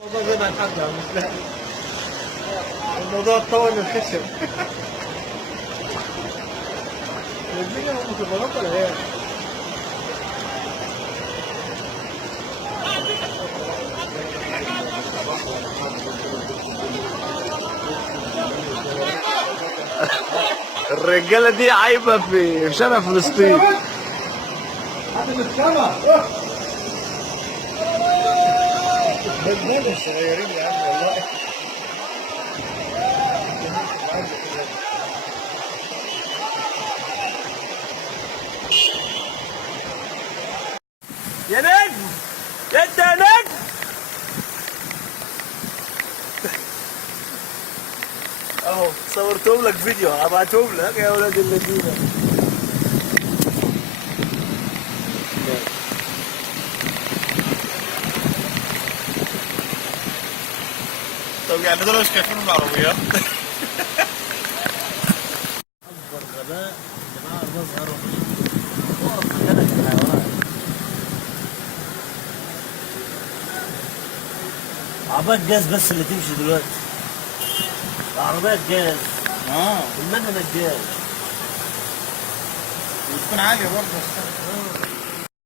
الموضوع زي ما الحمد لله. الموضوع اتطور للخشب. الدنيا هم في البلاط ولا ايه؟ الرجاله دي عايبه في شارع فلسطين. حد من السما. بدنا الصغيرين يا عم والله. يا نجم، انت يا نجم. اهو صورتهم لك فيديو هبعتهم لك يا ولاد الذين. طب يعني دول مش كيفين العربيات؟ اكبر غباء الجماعه المظهر وقف مكانك يا حيوان. عربية جاز بس اللي تمشي دلوقتي. عربية جاز. المنهج الجاز. بتكون عالية برضه.